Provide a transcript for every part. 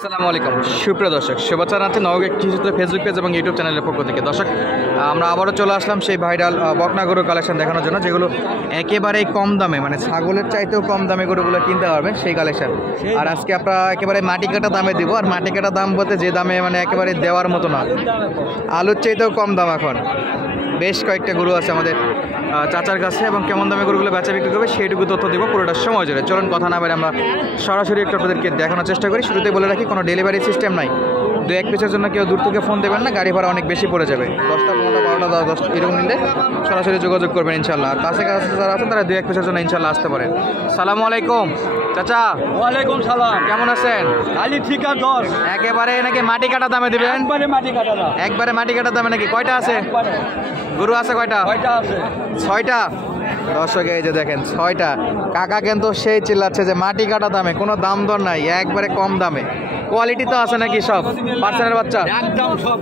আসসালামু আলাইকুম সুপ্রিয় দর্শক, শুভেচ্ছা জানাচ্ছি নওগাঁ কৃষি ফেসবুক পেজ এবং ইউটিউব চ্যানেলের পক্ষ থেকে। দর্শক, আমরা আবারও চলে আসলাম সেই ভাইরাল বকনা গরুর কালেকশন দেখানোর জন্য, যেগুলো একেবারেই কম দামে, মানে ছাগলের চাইতেও কম দামে গরুগুলো কিনতে পারবেন সেই কালেকশন। আর আজকে আপনারা একেবারে মাটি কাটা দামে দিব। আর মাটি কাটা দাম বলতে যে দামে মানে একেবারে দেওয়ার মতো না, আলুর চাইতেও কম দাম। এখন বেশ কয়েকটা গরু আছে আমাদের চাচার কাছে, এবং কেমন দামে গরুগুলো বেচা বিক্রি করবে সেইটুকু তথ্য দিব পুরোটা সময় জুড়ে। চলুন কথা না বলে আমরা সরাসরি একটু আপনাদেরকে দেখানোর চেষ্টা করি। শুরুতে বলে রাখি, কোনো ডেলিভারি সিস্টেম নাই। দু এক পিসের জন্য কেউ দূর থেকে ফোন দেবেন না, গাড়ি ভাড়া অনেক বেশি পড়ে যাবে। 10টা 15টা 12টা 10 এরকম নিলে সরাসরি যোগাযোগ করবেন ইনশাল্লাহ। আর কাছে কাছে যারা আছেন তারা দু এক পিসের জন্য ইনশাল্লাহ আসতে পারেন। সালামু আলাইকুম চাচা। ওয়ালাইকুম সালাম। কেমন আছেন? আলি ঠিক আছে। 10 একেবারে নাকি মাটি কাটা দামে দিবেন? একবারে মাটি কাটা দাম। একবারে মাটি কাটা দামে নাকি? কয়টা আছে গরু? আছে কয়টা? 6টা আছে। 6টা। দর্শক, এই যে দেখেন 6টা। কাকা কিন্তু সেই চিল্লাচ্ছে যে মাটি কাটা দামে, কোনো দাম দর নাই, একবারে কম দামে। কোয়ালিটি তো আছে নাকি সব? পার্সেন্টের বাচ্চা একদম সব।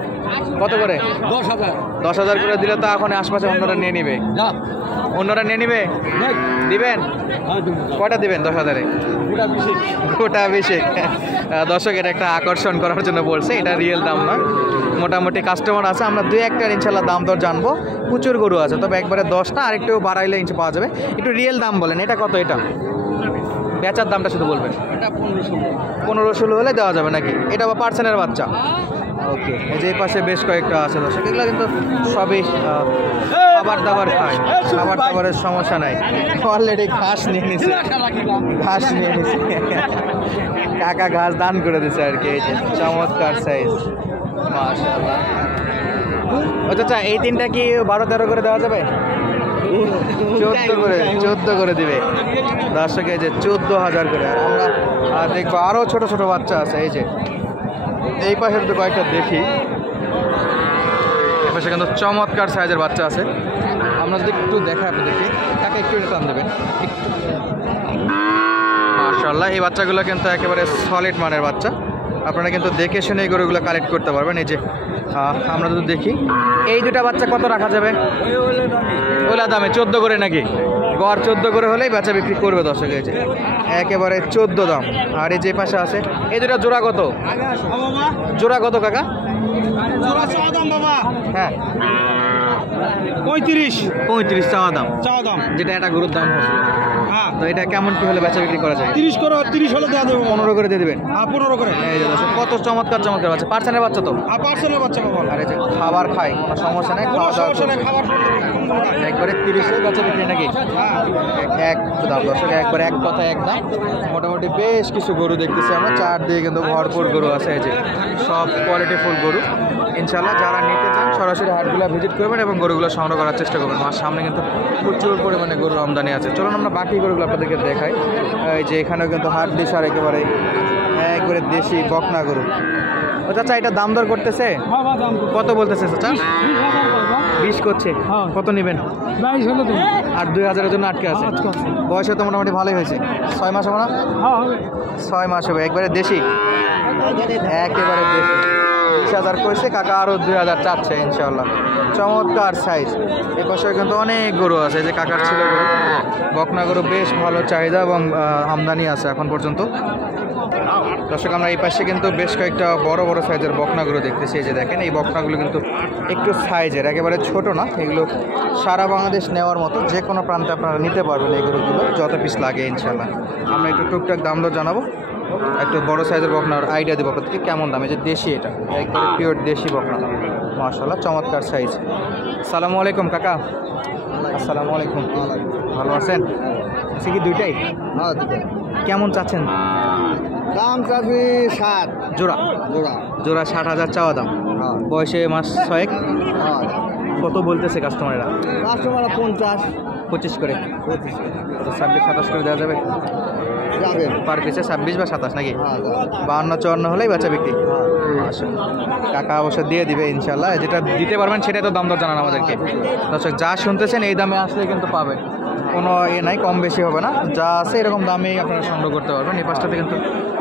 কত করে? 10,000। 10,000 করে দিলে তো এখন আশপাশে অন্যরা নিয়ে নিবে। যা অন্যরা নিয়ে নিবে। নেই। দিবেন? হ্যাঁ দিন। কয়টা দিবেন 10,000-এ? পুরা বেশি। গোটা বেশি। দর্শক, এটা একটা আকর্ষণ করার জন্য বলছে, এটা রিয়েল দাম না। মোটামুটি কাস্টমার আছে, আমরা দুই একটা ইনশাল্লাহ দাম দর জানবো। প্রচুর গরু আছে, তবে একবারে 10টা, আর একটু বাড়াইলে ইঞ্চি পাওয়া যাবে। একটু রিয়েল দাম বলেন, এটা কত? এটা বেচার দামটা শুধু বলবেন। এটা 1500। 15-16 হলে দেওয়া যাবে নাকি? এটা বা পার্সেন্টের বাচ্চা? ওকে। এই যে এই পাশে বেশ কয়েকটা আছে দর্শক, এগুলো কিন্তু সবই খাবার দাবার খায়, খাবার দাবারের সমস্যা নাই। অলরেডি ঘাস নিয়ে নিছে, ঘাস নিয়ে নিছে। কাকা ঘাস দান করে দিছে আর কি। এই যে চমৎকার সাইজ, মাশাআল্লাহ। ও চাচা, এই তিনটা কি 12-13 করে দেওয়া যাবে? 14 করে দিবে দর্শক। এই যে 14,000 করে। আর আমরা দেখবো আরও ছোট ছোট বাচ্চা আছে। এই যে এই পাশে তো কয়েকটা দেখি, এই পাশে কিন্তু চমৎকার সাইজের বাচ্চা আছে। আমরা যদি একটু দেখাই আপনাদেরকে, কাকে একটু টান দেবেন একটু। মাশাআল্লাহ, এই বাচ্চাগুলো কিন্তু একেবারে সলিড মানের বাচ্চা। আপনারা কিন্তু দেখে শুনে এই গরুগুলো কালেক্ট করতে পারবেন। এই যে আমরা যদি দেখি, এই দুটা বাচ্চা কত রাখা যাবে? ওলা দামে 14 করে নাকি? গড় 14 করে হলেই বেচা বিক্রি করবে দর্শক। এই যে একেবারে 14 দাম। আর এই যে পাশে আছে, এই দুটা জোড়া কত? জোড়া কত কাকা? হ্যাঁ, 35 চাওয়া দাম। যেটা একটা গরুর দাম হচ্ছে। তো এটা কেমন কি হলে বেচা বিক্রি করা যায়? 30 হলে দেওয়া দেবো। 15 করে দিয়ে দেবেন? 15 করে। এই যে দর্শক, কত চমৎকার চমৎকার বাচ্চা। পার্সেন্টের বাচ্চা তো? পার্সেলের বাচ্চা বাবা। আর এই যে খাবার খায়, কোনো সমস্যা নেই, খাওয়া দাওয়া করবে। খাবার একবারে 30 বেচা বিক্রি নাকি? এক দাম দর্শক, একবারে এক কথা এক দাম। মোটামুটি বেশ কিছু গরু দেখতেছি আমরা, চারদিকে কিন্তু ভরপুর গরু আছে। এই যে সব কোয়ালিটি ফুল গরু। ইনশাল্লাহ যারা নিতে চান সরাসরি হাটগুলো ভিজিট করবেন এবং গরুগুলো সংগ্রহ করার চেষ্টা করবেন। আমার সামনে কিন্তু প্রচুর পরিমাণে গরুর আমদানি আছে। চলুন আমরা বাকি গরুগুলো আপনাদেরকে দেখাই। এই যে এখানেও কিন্তু হাট দিশার একেবারে একবারে দেশি বকনা গরু। ও চাচা, এটা দাম দর করতেছে? কত বলতেছে চাচা? 20 করছে। কত নেবেন? 22 হলে দেবো। আর 2,000-এর জন্য আটকে আছে। বয়সে তো মোটামুটি ভালোই হয়েছে। 6 মাস হবে না? 6 মাস হবে। একবারে দেশি, একেবারে দেশি। 20,000 করেছে কাকা, আরও 2,000 চাচ্ছে ইনশাল্লাহ। চমৎকার সাইজ। এ পাশে কিন্তু অনেক গরু আছে। যে কাকার ছিল গরু, বকনা গরু বেশ ভালো চাহিদা এবং আমদানি আছে এখন পর্যন্ত। দর্শক, আমরা এই পাশে কিন্তু বেশ কয়েকটা বড় বড় সাইজের বকনা গরু দেখতেছি। এই যে দেখেন, এই বকনাগুলো কিন্তু একটু সাইজের, একেবারে ছোট না। এগুলো সারা বাংলাদেশ নেওয়ার মতো, যে কোনো প্রান্তে আপনারা নিতে পারবেন এই গরুগুলো, যত পিস লাগে ইনশাল্লাহ। আমরা একটু টুকটাক দাম দর জানাবো। একটু বড় সাইজের বকনার আইডিয়া দেবো আপনাদেরকে কেমন দাম। এই যে দেশি, এটা একবারে পিওর দেশি বকনা, মাশাআল্লাহ চমৎকার সাইজ। আসসালামু আলাইকুম কাকা। আসসালামু আলাইকুম। ভালো আছেন? সে কি দুইটাই? হ্যাঁ। কেমন চাচ্ছেন দাম চাবি 7 জোড়া? জোড়া 60,000 চাওয়া দাম। বয়সে মাস 6। কত বলতেছে কাস্টমাররা? 50 করে। 26-27 করে দেওয়া যাবে পার পিসে? 26 বা 27 নাকি? 52-54 হলেই বেচা বিক্রি। আসলে কাকা অবশ্য দিয়ে দিবে ইনশাল্লাহ। যেটা দিতে পারবেন সেটাই তো দাম দর জানান আমাদেরকে। দর্শক, যা শুনতেছেন এই দামে আসলে কিন্তু পাবেন, কোনো নাই, কম বেশি হবে না। যা আছে এরকম দামেই আপনারা সংগ্রহ করতে পারবেন। এই পাশটাতে কিন্তু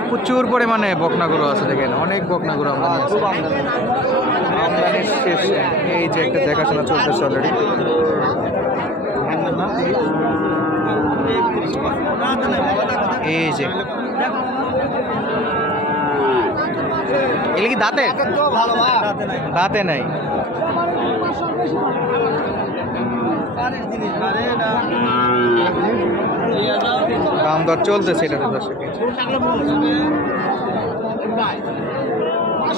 প্রচুর পরিমাণে বকনা গরু আছে। দেখেন, অনেক বকনা গরু আমদানি আছে। আমদানির শেষ। এই যে একটা দেখাশোনা চলতেছে অলরেডি। এই যে এগুলো কি দাঁতে? তো ভালো দাঁতে নাই। দাম দর চলতেছে এটা দর্শক।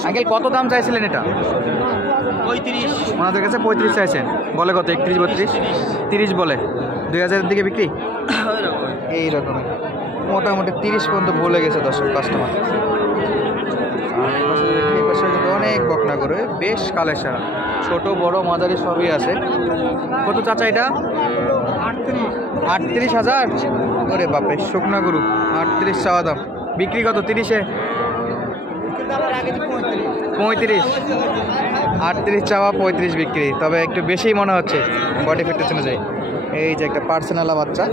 আঙ্কেল কত দাম চাইছিলেন এটা? 35। ওনাদের কাছে 35 চাইছেন, বলে কত? 31, 32, 30 বলে। 2000-এর দিকে বিক্রি এই রকমের, মোটামুটি 30 পর্যন্ত বলে গেছে দর্শক কাস্টমার। অনেক বকনা করে, বেশ কালেকশন, ছোট বড় মাঝারি সবই আছে। কত চাচা এটা? 38,000। ওরে বাপরে, শুকনা গরু 38 চাওয়া দাম, বিক্রি কত? 30-এ? 35। 38 চাওয়া, 35 বিক্রি। তবে একটু বেশি মনে হচ্ছে বডি ফিটনেস অনুযায়ী। এই যে একটা পার্সোনাল বাচ্চা,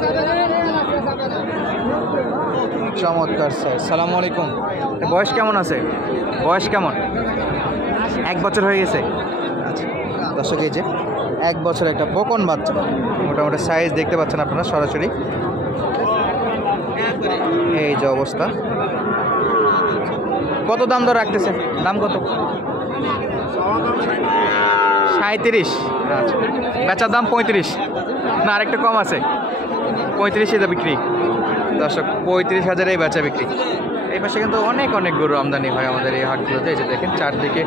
চমৎকার সাইজ। সালামু আলাইকুম। বয়স কেমন আছে? বয়স কেমন? 1 বছর হয়ে গেছে। দর্শক এই যে 1 বছর একটা বকন বাচ্চা, মোটামুটি সাইজ দেখতে পাচ্ছেন আপনারা সরাসরি। এই যে অবস্থা। কত দাম দর রাখতেছে? দাম কত? 37। আচ্ছা, বেচার দাম 35 না আরেকটু কম আছে? 35,000 বিক্রি। দর্শক 35,000 এই বেচা বিক্রি। এই পাশে কিন্তু অনেক অনেক গরু আমদানি হয় আমাদের এই হাটগুলোতে। এই যে দেখেন চারদিকে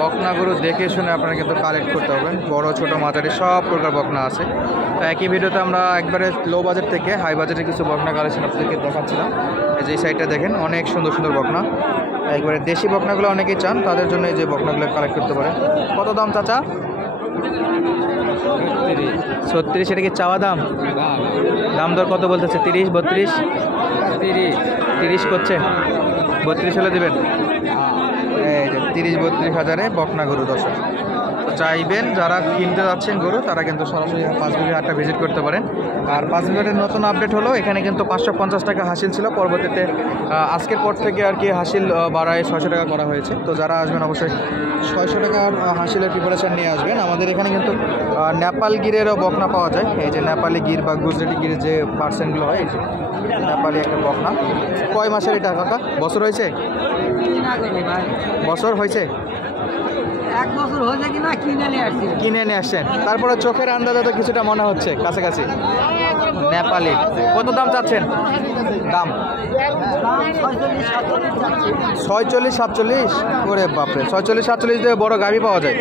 বকনা গরু দেখে শুনে আপনারা কিন্তু কালেক্ট করতে পারবেন। বড় ছোট মাঝারি সব প্রকার বকনা আছে। তো একই ভিডিওতে আমরা একবারে লো বাজেট থেকে হাই বাজেটের কিছু বকনা কালেকশন আপনাদেরকে দেখাচ্ছিলাম। এই যে এই সাইডটা দেখেন অনেক সুন্দর সুন্দর বকনা, একবারে দেশি বকনাগুলো অনেকেই চান, তাদের জন্য এই যে বকনাগুলো কালেক্ট করতে পারেন। কত দাম চাচা? 36। এটা কি চাওয়া দাম? দাম দর কত বলতেছে? 30, 32? 30 করছে। 32 হলে দেবেন? এই যে 30-32,000-এ বকনা গরু দর্শক। চাইবেন যারা কিনতে যাচ্ছেন গরু, তারা কিন্তু সরাসরি পাঁচবিবি হাটটা ভিজিট করতে পারেন। আর পাঁচবিবি হাটের নতুন আপডেট হলো, এখানে কিন্তু 550 টাকা হাসিল ছিল, পরবর্তীতে আজকের পর থেকে আর কি হাসিল বাড়ায় 600 টাকা করা হয়েছে। তো যারা আসবেন অবশ্যই 600 টাকার হাসিলের প্রিপারেশান নিয়ে আসবেন। আমাদের এখানে কিন্তু নেপাল গিরেরও বকনা পাওয়া যায়। এই যে নেপালি গির বা গুজরাটি গিরের যে পার্সেন্টগুলো হয়, এই যে নেপালি একটা বকনা। কয় মাসের এটা কাকা? বছর হয়েছে? বছর হয়েছে? 1 বছর হয়েছে কিনা কিনে নিয়ে আসছেন, তারপরে চোখের আন্দাজে তো কিছুটা মনে হচ্ছে কাছাকাছি। নেপালি কত দাম চাচ্ছেন? দাম 46-47। করে বাপরে, 46-47 দিয়ে বড় গাভি পাওয়া যায়।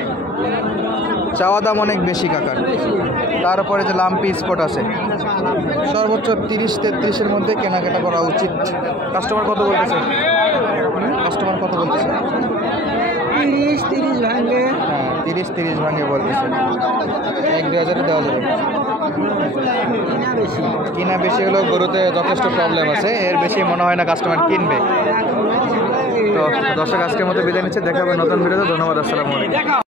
চাওয়া দাম অনেক বেশি কাকার। তারপরে যে লাম্পি স্পট আছে, সর্বোচ্চ 30-33-এর মধ্যে কেনাকাটা করা উচিত। কাস্টমার কত বলতেছে? কাস্টমার কত বলতেছে? 30 ভাঙে। হ্যাঁ, 30 ভাঙে বলতেছে। 1-2 হাজারে দেওয়া যাবে। কিনা বেশি হলেও গরুতে যথেষ্ট প্রবলেম আছে, এর বেশি মনে হয় না কাস্টমার কিনবে। তো দর্শক আজকের মতো বিদায় নিচ্ছে, দেখা হবে নতুন ভিডিওতে। ধন্যবাদ, আসসালামু আলাইকুম।